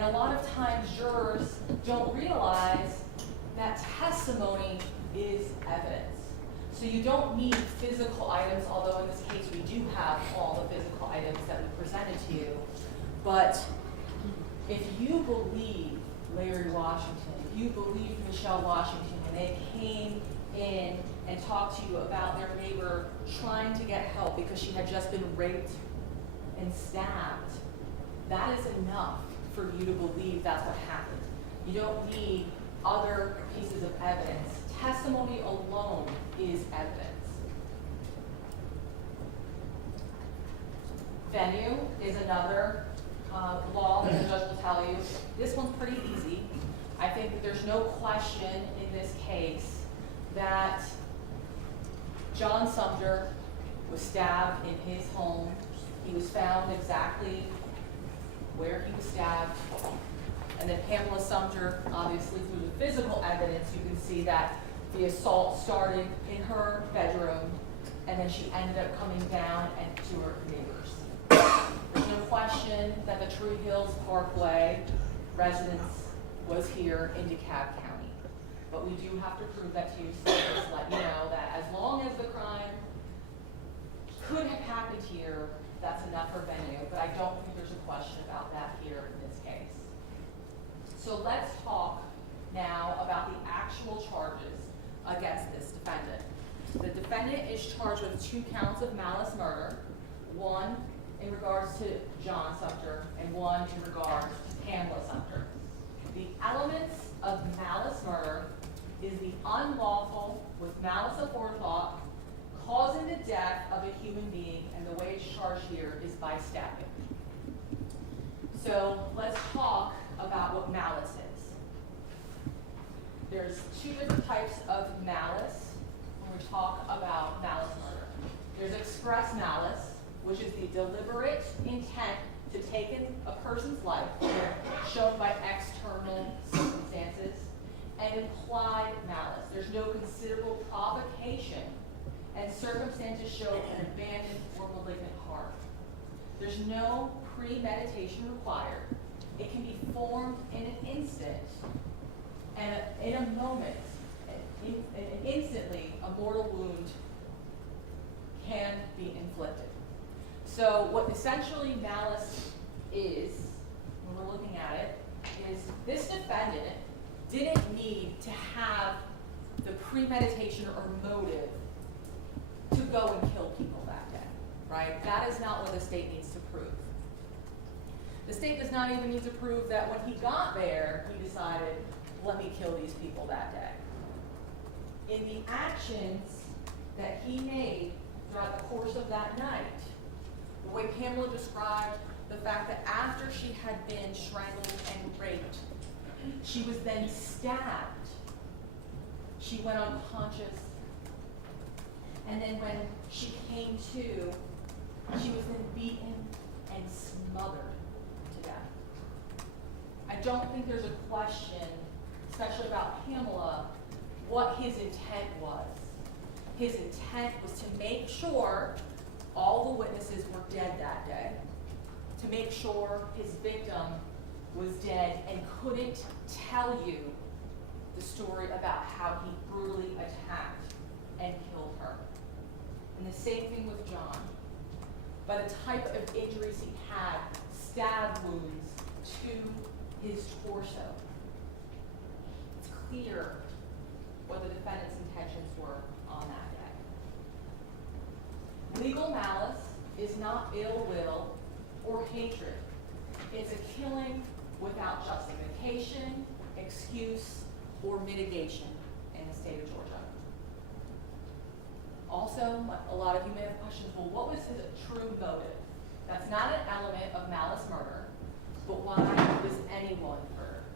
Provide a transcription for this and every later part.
And a lot of times jurors don't realize that testimony is evidence. So you don't need physical items, although in this case we do have all the physical items that we presented to you. But if you believe Larry Washington, if you believe Michelle Washington, and they came in and talked to you about their neighbor trying to get help because she had just been raped and stabbed, that is enough for you to believe that's what happened. You don't need other pieces of evidence. Testimony alone is evidence. Venue is another law that the judge will tell you. This one's pretty easy. I think that there's no question in this case that John Sumpter was stabbed in his home. He was found exactly where he was stabbed. And then Pamela Sumpter, obviously through the physical evidence, you can see that the assault started in her bedroom, and then she ended up coming down and to her neighbors. There's no question that the Tree Hills Parkway residence was here in DeKalb County. But we do have to prove that to you, so just let you know that as long as the crime could have happened here, that's enough for venue, but I don't think there's a question about that here in this case. So let's talk now about the actual charges against this defendant. The defendant is charged with 2 counts of malice murder, 1 in regards to John Sumpter and 1 in regards to Pamela Sumpter. The elements of malice murder is the unlawful with malice aforethought causing the death of a human being, and the way it's charged here is by stabbing. So let's talk about what malice is. There's 2 different types of malice when we talk about malice murder. There's express malice, which is the deliberate intent to take a person's life shown by external circumstances, and implied malice. There's no considerable provocation and circumstances show an abandoned or malignant harm. There's no premeditation required. It can be formed in an instant, and in a moment, and instantly, a mortal wound can be inflicted. So what essentially malice is, when we're looking at it, is this defendant didn't need to have the premeditation or motive to go and kill people that day, right? That is not what the state needs to prove. The state does not even need to prove that when he got there, he decided, let me kill these people that day. In the actions that he made throughout the course of that night, the way Pamela described the fact that after she had been strangled and raped, she was then stabbed. She went unconscious. And then when she came to, she was then beaten and smothered to death. I don't think there's a question, especially about Pamela, what his intent was. His intent was to make sure all the witnesses were dead that day, to make sure his victim was dead and couldn't tell you the story about how he brutally attacked and killed her. And the same thing with John. By the type of injuries he had, stab wounds to his torso, it's clear what the defendant's intentions were on that day. Legal malice is not ill will or hatred. It's a killing without justification, excuse, or mitigation in the state of Georgia. Also, a lot of you may have questions, well, what was his true motive? That's not an element of malice murder, but why was anyone murdered?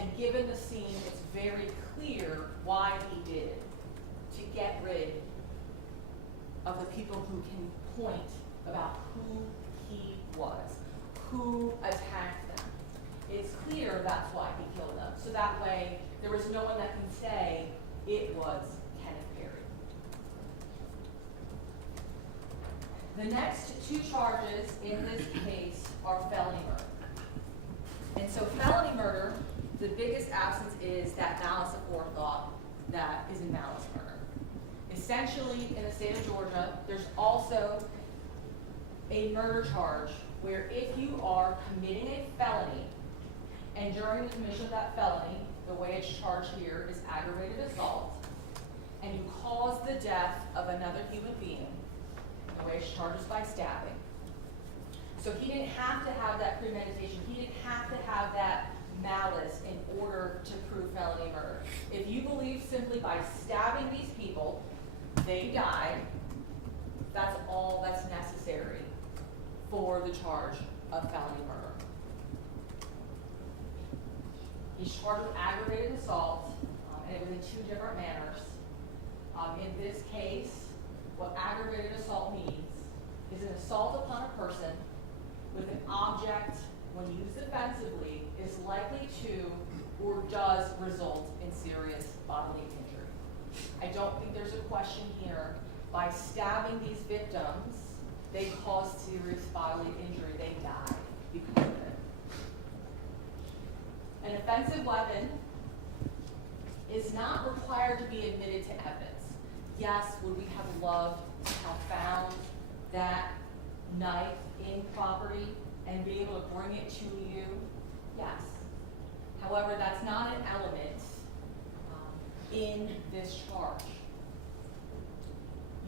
And given the scene, it's very clear why he did it, to get rid of the people who can point about who he was, who attacked them. It's clear that's why he killed them. So that way, there was no one that can say it was Kenneth Perry. The next 2 charges in this case are felony murder. And so the biggest absence is that malice aforethought that is in malice murder. Essentially, in the state of Georgia, there's also a murder charge where if you are committing a felony, and during the commission of that felony, the way it's charged here is aggravated assault, and you cause the death of another human being, the way it's charged is by stabbing. So he didn't have to have that premeditation. He didn't have to have that malice in order to prove felony murder. If you believe simply by stabbing these people, they died, that's all that's necessary for the charge of felony murder. He's charged with aggravated assault, and it was in two different manners. In this case, what aggravated assault means is an assault upon a person with an object, when used offensively, is likely to or does result in serious bodily injury. I don't think there's a question here. By stabbing these victims, they caused serious bodily injury. They died because of it. An offensive weapon is not required to be admitted to evidence. Yes, would we have loved to have found that knife in property and be able to bring it to you? Yes. However, that's not an element in this charge.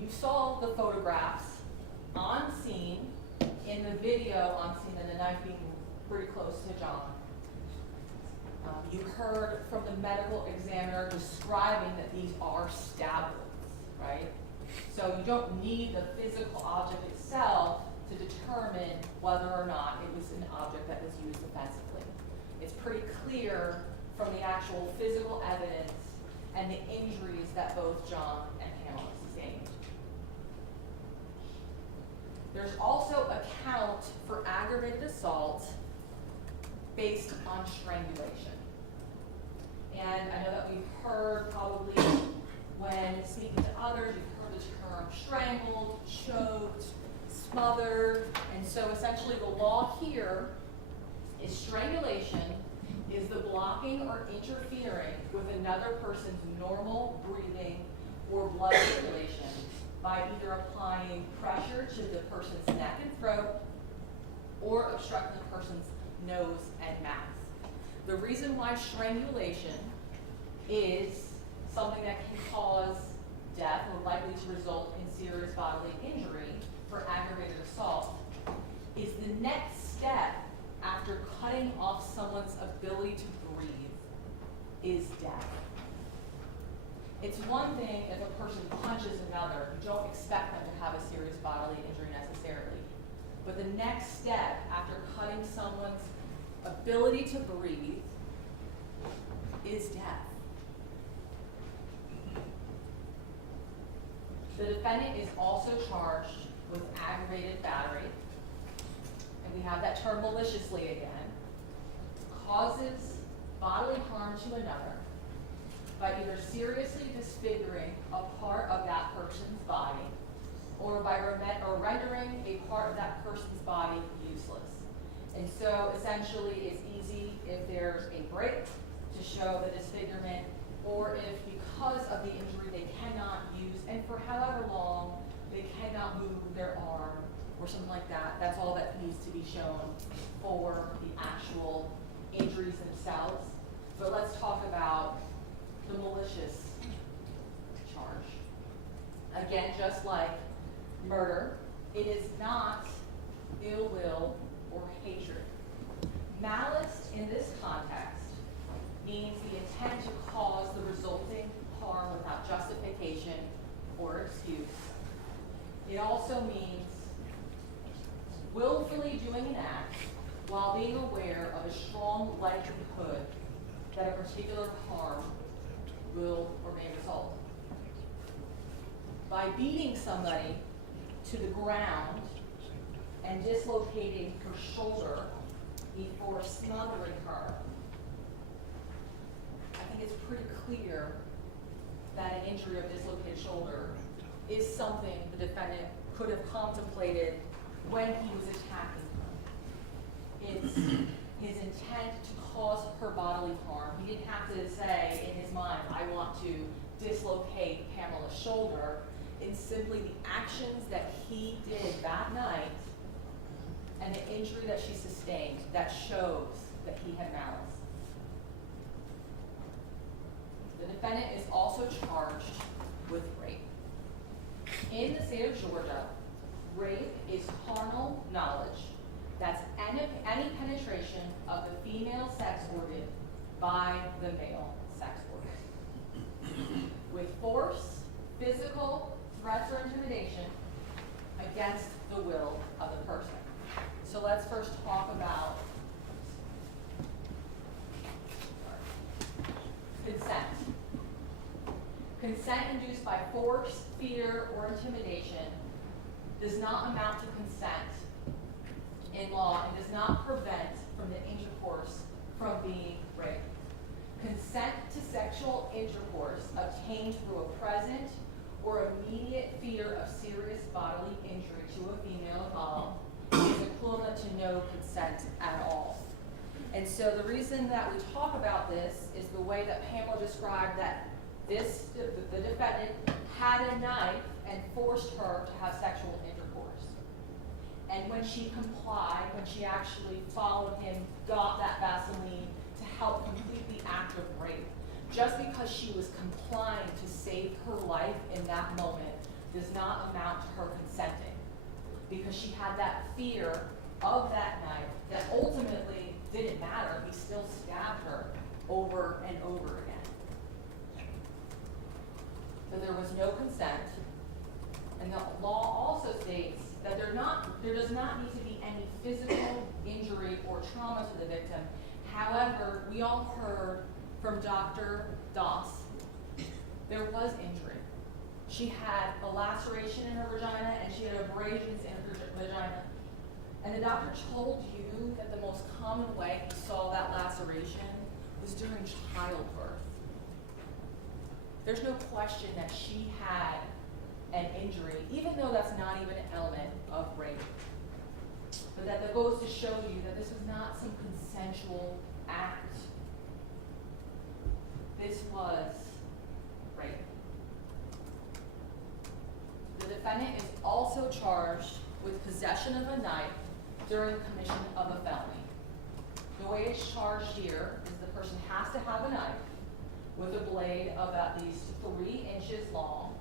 You saw the photographs on scene, in the video on scene, and the knife being pretty close to John. You heard from the medical examiner describing that these are stab wounds, right? So you don't need the physical object itself to determine whether or not it was an object that was used offensively. It's pretty clear from the actual physical evidence and the injuries that both John and Pamela sustained. There's also a count for aggravated assault based on strangulation. And I know that we've heard probably when speaking to others, you've heard the term strangled, choked, smothered, and so essentially the law here is strangulation is the blocking or interfering with another person's normal breathing or blood circulation by either applying pressure to the person's neck and throat or obstructing the person's nose and mouth. The reason why strangulation is something that can cause death or likely to result in serious bodily injury for aggravated assault is the next step after cutting off someone's ability to breathe is death. It's one thing if a person punches another, you don't expect them to have a serious bodily injury necessarily. But the next step after cutting someone's ability to breathe is death. The defendant is also charged with aggravated battery, and we have that term maliciously again, causes bodily harm to another by either seriously disfiguring a part of that person's body or by rendering a part of that person's body useless. And so essentially it's easy if there's a break to show the disfigurement, or if because of the injury they cannot use, and for however long, they cannot move their arm or something like that. That's all that needs to be shown for the actual injuries themselves. But let's talk about the malicious charge. Again, just like murder, it is not ill will or hatred. Malice in this context means the intent to cause the resulting harm without justification or excuse. It also means willfully doing an act while being aware of a strong likelihood that a particular harm will or may result. By beating somebody to the ground and dislocating her shoulder before smothering her, I think it's pretty clear that an injury of dislocated shoulder is something the defendant could have contemplated when he was attacking her. It's his intent to cause her bodily harm shoulder in simply the actions that he did that night and the injury that she sustained that shows that he had malice. The defendant is also charged with rape. In the state of Georgia, rape is carnal knowledge, that's any penetration of the female sex organ by the male sex organ, with force, physical, threats, or intimidation against the will of the person. So let's first talk about consent. Consent induced by force, fear, or intimidation does not amount to consent in law and does not prevent from the intercourse from being rape. Consent to sexual intercourse obtained through a present or immediate fear of serious bodily injury to a female involved is equivalent to no consent at all. And so the reason that we talk about this is the way that Pamela described that the defendant had a knife and forced her to have sexual intercourse. And when she complied, when she actually followed him, got that Vaseline to help complete the act of rape, just because she was complying to save her life in that moment does not amount to her consenting, because she had that fear of that knife that ultimately didn't matter. He still stabbed her over and over again. So there was no consent, and the law also states that there does not need to be any physical injury or trauma to the victim. However, we all heard from Dr. Doss, there was injury. She had a laceration in her vagina and she had abrasions in her vagina. And the doctor told you that the most common way he saw that laceration was during childbirth. There's no question that she had an injury, even though that's not even an element of rape. But that goes to show you that this was not some consensual act. This was rape. The defendant is also charged with possession of a knife during commission of a felony. The way it's charged here is the person has to have a knife with a blade of at least 3 inches long.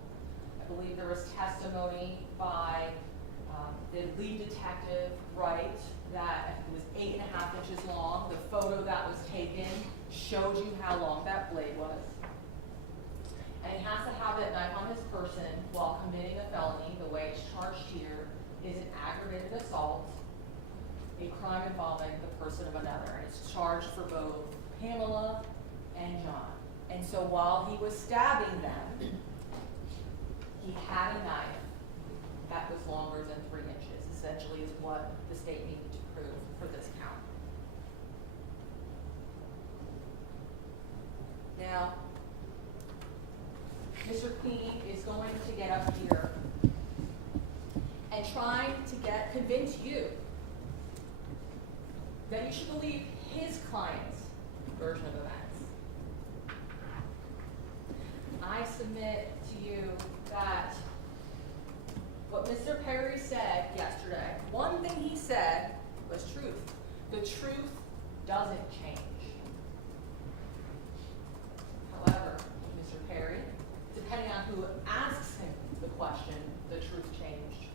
I believe there was testimony by the lead detective, Wright, that it was 8.5 inches long. The photo that was taken showed you how long that blade was. And he has to have that knife on his person while committing a felony. The way it's charged here is an aggravated assault, a crime involving the person of another. And it's charged for both Pamela and John. And so while he was stabbing them, he had a knife that was longer than 3 inches, essentially is what the state needed to prove for this count. Now, Mr. Queen is going to get up here and try to convince you that you should believe his client's version of events. I submit to you that what Mr. Perry said yesterday, one thing he said was truth. The truth doesn't change. However, Mr. Perry, depending on who asks him the question, the truth changed.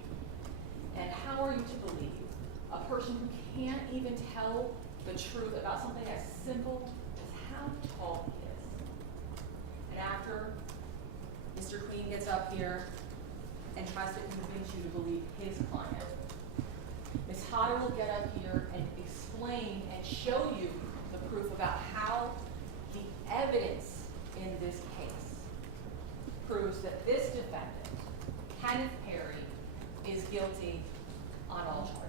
And how are you to believe a person who can't even tell the truth about something as simple as how tall he is? And after Mr. Queen gets up here and tries to convince you to believe his client, Ms. Hodder will get up here and explain and show you the proof about how the evidence in this case proves that this defendant, Kenneth Perry, is guilty on all charges.